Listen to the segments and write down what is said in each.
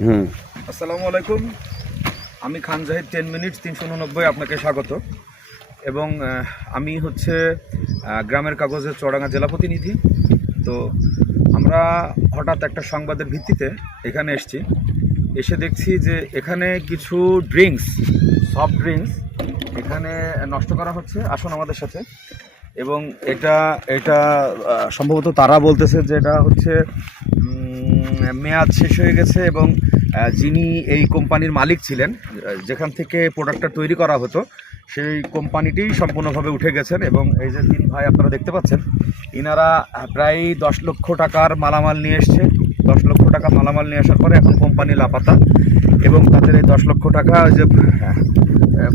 আসসালামু আলাইকুম, আমি খান জাহিদ 10 মিনিট 389 আপনাকে স্বাগত। এবং আমি হচ্ছে গ্রামের কাগজের চুয়াডাঙ্গা জেলা প্রতিনিধি। তো আমরা হঠাৎ একটা সংবাদের ভিত্তিতে এখানে এসে দেখছি যে এখানে কিছু সফট ড্রিঙ্কস এখানে নষ্ট করা হচ্ছে। আসুন আমাদের সাথে। এবং এটা সম্ভবত তারা বলতেছে যে এটা হচ্ছে মেয়াদ শেষ হয়ে গেছে এবং যিনি এই কোম্পানির মালিক ছিলেন, যেখান থেকে প্রোডাক্টটা তৈরি করা হতো, সেই কোম্পানিটি সম্পূর্ণভাবে উঠে গেছেন। এবং এই যে 3 ভাই আপনারা দেখতে পাচ্ছেন, ইনারা প্রায় 10 লক্ষ টাকার মালামাল নিয়ে এসছে। 10 লক্ষ টাকা মালামাল নিয়ে আসার পরে এখন কোম্পানি লাপাতা এবং তাদের এই 10 লক্ষ টাকা যে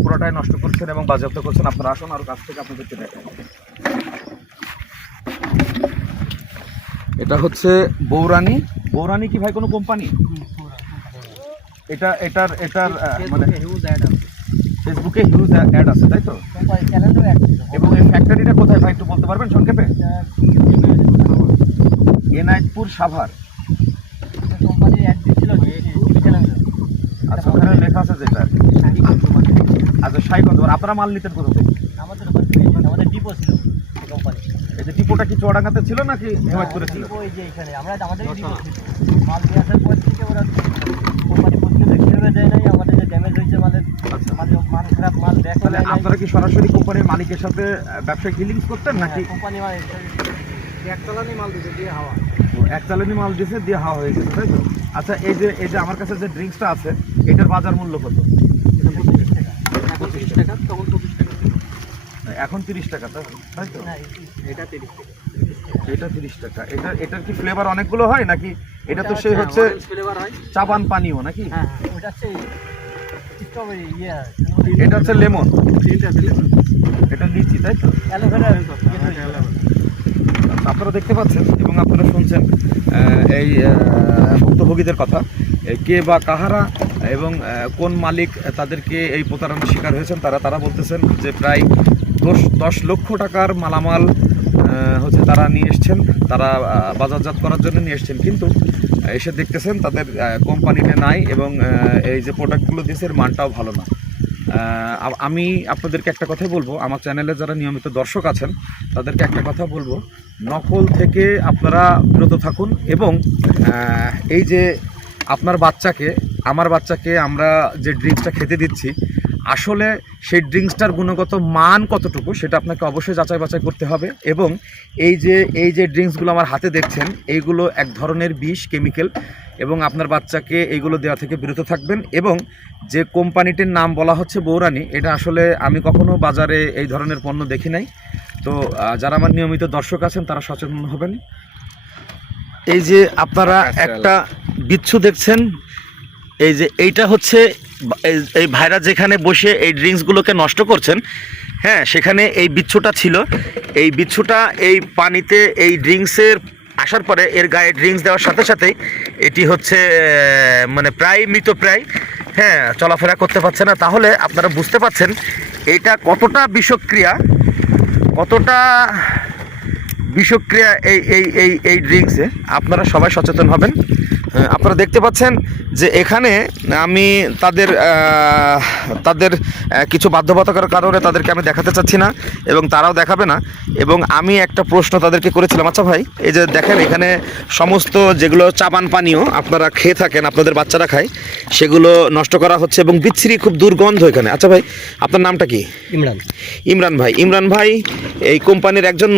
পুরোটাই নষ্ট করছেন এবং বাজেয়াপ্ত করছেন। আপনারা আসুন আর কাছ থেকে আপনাদেরকে দেখেন। এটা হচ্ছে বৌরানি কি ভাই কোনো কোম্পানি? এটার মানে ফেসবুকে হিউজ অ্যাড আছে, তাই তো? এবং এই ফ্যাক্টরিটা কোথায় ভাই একটু বলতে পারবেন সংক্ষেপে? এনায়েতপুর সাভার। আচ্ছা, ওখানে লেখা আছে যেটা। আচ্ছা, শাহীগঞ্জ। আপনারা মাল নিতেন কোথা থেকে? আমাদের ডিপো ছিল কোম্পানি। এই যে ডিপোটা কি চুয়াডাঙ্গাতে ছিল নাকি হেমায়তপুরে ছিল? ওই যে এখানে আমাদের ডিপো ছিল। মাল নিয়ে আসার পর থেকে ওরা কোম্পানি প্রতিনিধি কিভাবে দেয় নাই, আমাদের যে ড্যামেজ হয়েছে মাল খারাপ মাল দেয়। তাহলে আপনারা কি সরাসরি কোম্পানির মালিকের সাথে ব্যবসায়িক ডিলিংস করতেন নাকি? কোম্পানি একতলানি মাল দিতে দিয়ে হাওয়া, একচালানি মাল দিয়েছে দিয়ে হাওয়া হয়ে গেছে, তাই তো? আচ্ছা, এই যে আমার কাছে যে ড্রিঙ্কসটা আছে, এটার বাজার মূল্য কত? 25 টাকা। 25 টাকা, তখন 25 টাকা ছিল। এখন 30 টাকা, তাই তো? না, এটা 30 টাকা। এটা 30 টাকা। এটার কি ফ্লেভার অনেকগুলো হয় নাকি? এটা তো সেই হচ্ছে ফ্লেভার হয়, চাপান পানীয় নাকি? হ্যাঁ, ওটা হচ্ছে স্ট্রবেরি, এটা হচ্ছে লেমন, এটা লিচি, তাই তো? অ্যালোভেরা। আপনারা দেখতে পাচ্ছেন এবং আপনারা শুনছেন এই ভুক্তভোগীদের কথা, কে বা কাহারা এবং কোন মালিক তাদেরকে এই প্রতারণার শিকার হয়েছেন তারা বলতেছেন যে প্রায় 10 লক্ষ টাকার মালামাল হচ্ছে তারা নিয়ে এসছেন, তারা বাজারজাত করার জন্য নিয়ে এসছেন, কিন্তু এসে দেখতেছেন তাদের কোম্পানিতে নাই এবং এই যে প্রোডাক্টগুলো দিয়েছে এর মানটাও ভালো না। আমি আপনাদেরকে একটা কথা বলবো, আমার চ্যানেলে যারা নিয়মিত দর্শক আছেন তাদেরকে একটা কথা বলবো, নকল থেকে আপনারা বিরত থাকুন। এবং এই যে আমার বাচ্চাকে আমরা যে ড্রিঙ্কসটা খেতে দিচ্ছি, আসলে সেই ড্রিঙ্কসটার গুণগত মান কতটুকু সেটা আপনাকে অবশ্যই যাচাই বাছাই করতে হবে। এবং এই যে ড্রিঙ্কসগুলো আমার হাতে দেখছেন, এইগুলো এক ধরনের বিষ, কেমিক্যাল, এবং আপনার বাচ্চাকে এইগুলো দেওয়া থেকে বিরত থাকবেন। এবং যে কোম্পানিটির নাম বলা হচ্ছে বৌরানি, এটা আসলে আমি কখনো বাজারে এই ধরনের পণ্য দেখি নাই। তো যারা আমার নিয়মিত দর্শক আছেন তারা সচেতন হবেন। এই যে আপনারা একটা বিচ্ছু দেখছেন, এই যে এইটা হচ্ছে এই ভাইরা যেখানে বসে এই ড্রিঙ্কসগুলোকে নষ্ট করছেন, হ্যাঁ, সেখানে এই বিচ্ছুটা ছিল। এই বিচ্ছুটা এই পানিতে এই ড্রিঙ্কসের আসার পরে এর গায়ে ড্রিঙ্কস দেওয়ার সাথে সাথেই এটি হচ্ছে মানে প্রায় মৃতপ্রায়, হ্যাঁ, চলাফেরা করতে পারছে না। তাহলে আপনারা বুঝতে পারছেন এটা কতটা বিষক্রিয়া এই ড্রিঙ্কসে। আপনারা সবাই সচেতন হবেন। আপনারা দেখতে পাচ্ছেন যে এখানে আমি তাদের কিছু বাধ্যবাধকতার কারণে তাদেরকে আমি দেখাতে চাচ্ছি না এবং তারাও দেখাবে না। এবং আমি একটা প্রশ্ন তাদেরকে করেছিলাম, আচ্ছা ভাই, এই যে দেখেন এখানে সমস্ত যেগুলো চাপান পানীয় আপনারা খেয়ে থাকেন, আপনাদের বাচ্চারা খায়, সেগুলো নষ্ট করা হচ্ছে এবং বিচ্ছিরি খুব দুর্গন্ধ এখানে। আচ্ছা ভাই, আপনার নামটা কি? ইমরান ভাই এই কোম্পানির একজন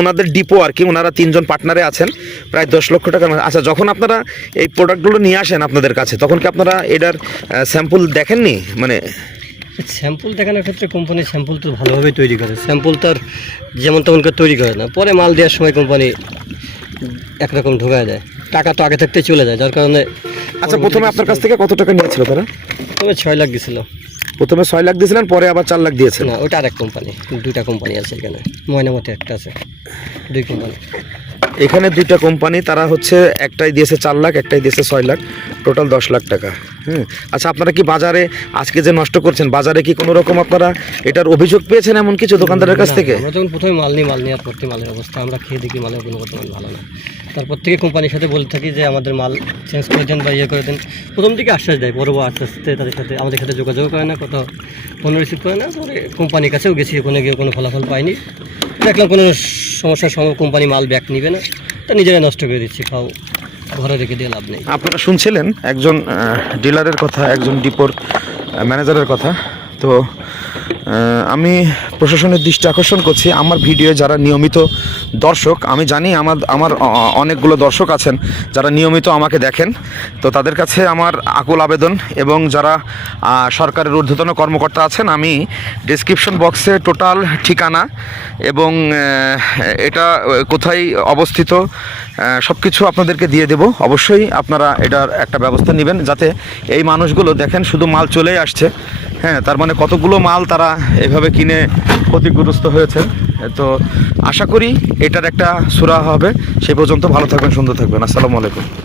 ওনাদের ডিপো আর কি, ওনারা 3 জন পার্টনারে আছেন, প্রায় 10 লক্ষ টাকা। আচ্ছা, যখন আপনারা এই প্রোডাক্টগুলো নিয়ে আসেন আপনাদের কাছে, তখন কি আপনারা এটার স্যাম্পল দেখেননি? মানে স্যাম্পল দেখানোর ক্ষেত্রে কোম্পানি স্যাম্পল তো ভালোভাবেই তৈরি করে, স্যাম্পল তো আর যেমন তেমন করে তৈরি করে না। পরে মাল দেওয়ার সময় কোম্পানি একরকম ঢোকায় দেয়, টাকা তো আগে থাকতে চলে যায়, যার কারণে। আচ্ছা, প্রথমে আপনার কাছ থেকে কত টাকা নিয়েছিল তারা? প্রথমে 6 লাখ দিয়েছিল। প্রথমে 6 লাখ দিয়েছিলেন, পরে আবার 4 লাখ দিয়েছেন? না, ওটা আরেক কোম্পানি, 2টা কোম্পানি আছে এখানে, ময়নামতি একটা আছে, 2 কোম্পানি। এখানে দুইটা কোম্পানি, তারা হচ্ছে একটাই দিয়েছে 4 লাখ, একটাই দিয়েছে 6 লাখ, টোটাল 10 লাখ টাকা। হ্যাঁ, আচ্ছা আপনারা কি বাজারে আজকে যে নষ্ট করছেন, বাজারে কি কোনো রকম আপনারা এটার অভিযোগ পেয়েছেন এমন কিছু দোকানদারের কাছ না, থেকে? আমরা যখন প্রথমে মাল নেওয়ার পর থেকে মালের অবস্থা আমরা খেয়ে দেখি মালের গুণগত মান ভালো না। তারপর থেকে কোম্পানির সাথে বলতে থাকি যে আমাদের মাল চেঞ্জ করে দেন বা ইয়ে করে দেন। প্রথম থেকে আশ্বাস দেয়, পরে আস্তে আস্তে তাদের সাথে আমাদের সাথে যোগাযোগ করে না, কত ফোন রিসিভ করে না। পরে কোম্পানির কাছেও গেছি, ওখানে গিয়ে কোনো ফলাফল পাইনি। দেখলাম কোনো সমস্যার সময় কোম্পানি মাল ব্যাক নিবে না, তা নিজেরাই নষ্ট করে দিচ্ছি, খাও ঘরে রেখে দিয়ে লাভ নেই। আপনারা শুনছিলেন একজন ডিলারের কথা, একজন ডিপোর ম্যানেজারের কথা। তো আমি প্রশাসনের দৃষ্টি আকর্ষণ করছি, আমার ভিডিও যারা নিয়মিত দর্শক, আমি জানি আমার অনেকগুলো দর্শক আছেন যারা নিয়মিত আমাকে দেখেন, তো তাদের কাছে আমার আকুল আবেদন, এবং যারা সরকারের ঊর্ধ্বতন কর্মকর্তা আছেন, আমি ডেসক্রিপশন বক্সে টোটাল ঠিকানা এবং এটা কোথায় অবস্থিত সব কিছু আপনাদেরকে দিয়ে দেব। অবশ্যই আপনারা এটার একটা ব্যবস্থা নেবেন, যাতে এই মানুষগুলো দেখেন শুধু মাল চলেই আসছে, হ্যাঁ, তার মানে কতগুলো মাল তারা এভাবে কিনে ক্ষতিগ্রস্ত হয়েছেন। তো আশা করি এটার একটা সুরাহা হবে। সে পর্যন্ত ভালো থাকবেন, সুন্দর থাকবেন। আসসালামু আলাইকুম।